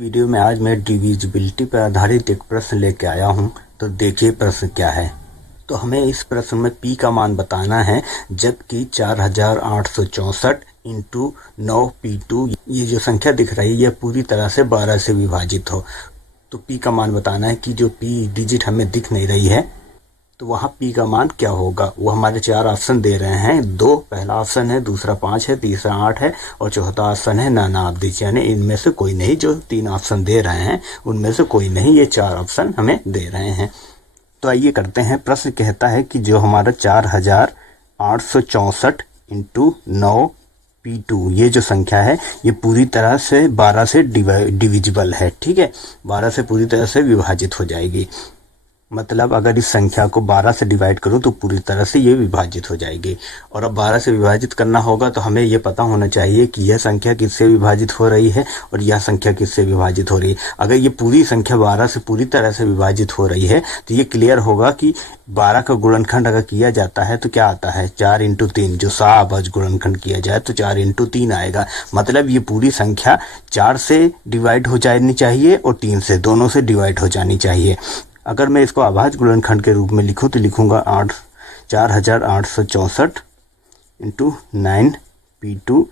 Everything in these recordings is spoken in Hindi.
वीडियो में आज मैं डिविजिबिलिटी पर आधारित एक प्रश्न लेके आया हूँ। तो देखिए प्रश्न क्या है। तो हमें इस प्रश्न में p का मान बताना है, जबकि 4864 इंटू 9p2 ये जो संख्या दिख रही है यह पूरी तरह से 12 से विभाजित हो। तो p का मान बताना है कि जो p डिजिट हमें दिख नहीं रही है तो वहाँ p का मान क्या होगा। वो हमारे चार ऑप्शन दे रहे हैं, दो पहला ऑप्शन है, दूसरा 5 है, तीसरा 8 है और चौथा ऑप्शन है नाना आप दीजिए, यानी इनमें से कोई नहीं। जो तीन ऑप्शन दे रहे हैं उनमें से कोई नहीं, ये चार ऑप्शन हमें दे रहे हैं। तो आइए करते हैं। प्रश्न कहता है कि जो हमारा 4864 इंटू 9p2 ये जो संख्या है ये पूरी तरह से 12 से डिविजिबल है। ठीक है, 12 से पूरी तरह से विभाजित हो जाएगी। मतलब अगर इस संख्या को 12 से डिवाइड करूं तो पूरी तरह से ये विभाजित हो जाएगी। और अब 12 से विभाजित करना होगा तो हमें ये पता होना चाहिए कि यह संख्या किससे विभाजित हो रही है और यह संख्या किससे विभाजित हो रही है। अगर ये पूरी संख्या 12 से पूरी तरह से विभाजित हो रही है तो ये क्लियर होगा कि 12 का गुणनखंड अगर किया जाता है तो क्या आता है 4 इंटू 3, जो शाहबाज गुणनखंड किया जाए तो 4 इंटू 3 आएगा। मतलब ये पूरी संख्या 4 से डिवाइड हो जानी चाहिए और 3 से, दोनों से डिवाइड हो जानी चाहिए। अगर मैं इसको अभाज्य गुणनखंड के रूप में लिखूं तो लिखूंगा 4864 इंटू 9p2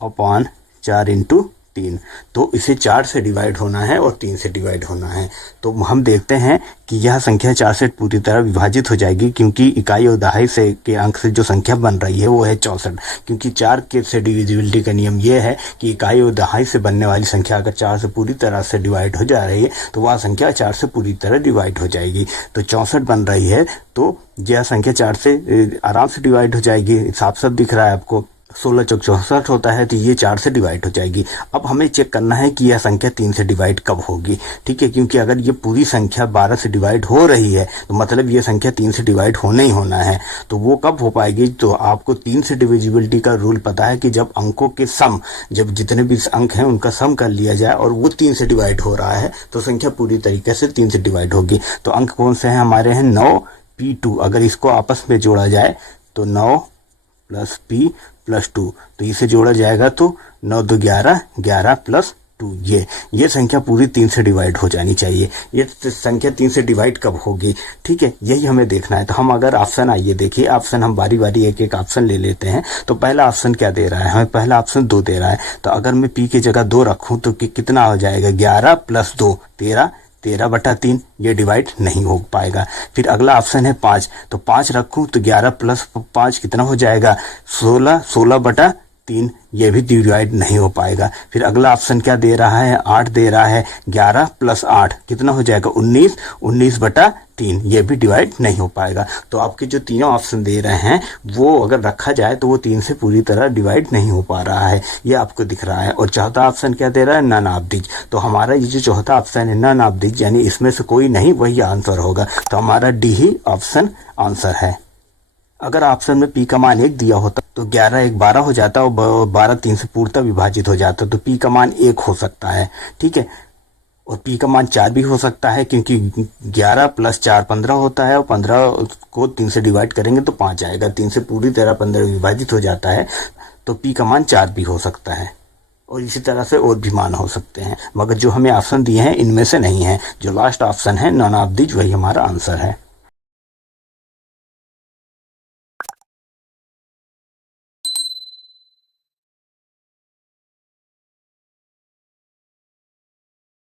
अपॉन 4 इंटू 3। तो इसे 4 से डिवाइड होना है और 3 से डिवाइड होना है। तो हम देखते हैं कि यह संख्या 4 से पूरी तरह विभाजित हो जाएगी, क्योंकि इकाई और दहाई से के अंक से जो संख्या बन रही है वो है 64। क्योंकि 4 के से डिविजिबिलिटी का नियम ये है कि इकाई और दहाई से बनने वाली संख्या अगर 4 से पूरी तरह से डिवाइड हो जा रही है तो वह संख्या 4 से पूरी तरह डिवाइड हो जाएगी। तो 64 बन रही है तो यह संख्या 4 से आराम से डिवाइड हो जाएगी। साफ साफ दिख रहा है आपको, 16 चौक 64 होता है तो ये 4 से डिवाइड हो जाएगी। अब हमें चेक करना है कि यह संख्या 3 से डिवाइड कब होगी। ठीक है, क्योंकि अगर ये पूरी संख्या 12 से डिवाइड हो रही है तो मतलब ये संख्या 3 से डिवाइड होने ही होना है। तो वो कब हो पाएगी, तो आपको 3 से डिविजिबिलिटी का रूल पता है कि जब अंकों के सम, जब जितने भी अंक हैं उनका सम कर लिया जाए और वो 3 से डिवाइड हो रहा है तो संख्या पूरी तरीके से 3 से डिवाइड होगी। तो अंक कौन से हैं हमारे हैं 9p2। अगर इसको आपस में जोड़ा जाए तो 9 प्लस p प्लस 2, तो इसे जोड़ा जाएगा तो 9 2 11, 11 प्लस 2। ये संख्या पूरी 3 से डिवाइड हो जानी चाहिए। ये संख्या 3 से डिवाइड कब होगी, ठीक है, यही हमें देखना है। तो हम अगर ऑप्शन, आइए देखिए ऑप्शन, हम बारी बारी एक एक ऑप्शन ले लेते हैं। तो पहला ऑप्शन क्या दे रहा है हमें, पहला ऑप्शन 2 दे रहा है। तो अगर मैं p की जगह 2 रखूं तो कितना हो जाएगा 11 प्लस 2 13, 13/3, ये डिवाइड नहीं हो पाएगा। फिर अगला ऑप्शन है 5, तो 5 रखूं तो 11 प्लस 5 कितना हो जाएगा 16, 16/3, ये भी डिवाइड नहीं हो पाएगा। फिर अगला ऑप्शन क्या दे रहा है 8 दे रहा है, 11 प्लस 8 कितना हो जाएगा 19, 19/3, ये भी डिवाइड नहीं हो पाएगा। तो आपके जो तीनों ऑप्शन दे रहे हैं वो अगर रखा जाए तो वो 3 से पूरी तरह डिवाइड नहीं हो पा रहा है, ये आपको दिख रहा है। और चौथा ऑप्शन क्या दे रहा है नन ऑफ दीज। तो हमारा ये जो चौथा ऑप्शन है नन ऑफ दीज, यानी इसमें से कोई नहीं, वही आंसर होगा। तो हमारा डी ही ऑप्शन आंसर है। अगर ऑप्शन में p का मान 1 दिया होता तो 11 1 12 हो जाता और 12 3 से पूर्णतः विभाजित हो जाता, तो p का मान 1 हो सकता है। ठीक है, और p का मान 4 भी हो सकता है, क्योंकि 11 प्लस 4 15 होता है और 15 को 3 से डिवाइड करेंगे तो 5 आएगा। 3 से पूरी तरह 15 विभाजित हो जाता है, तो p का मान 4 भी हो सकता है। और इसी तरह से और भी मान हो सकते हैं, मगर जो हमें ऑप्शन दिए हैं इनमें से नहीं है। जो लास्ट ऑप्शन है नन ऑफ दीज, वही हमारा आंसर है।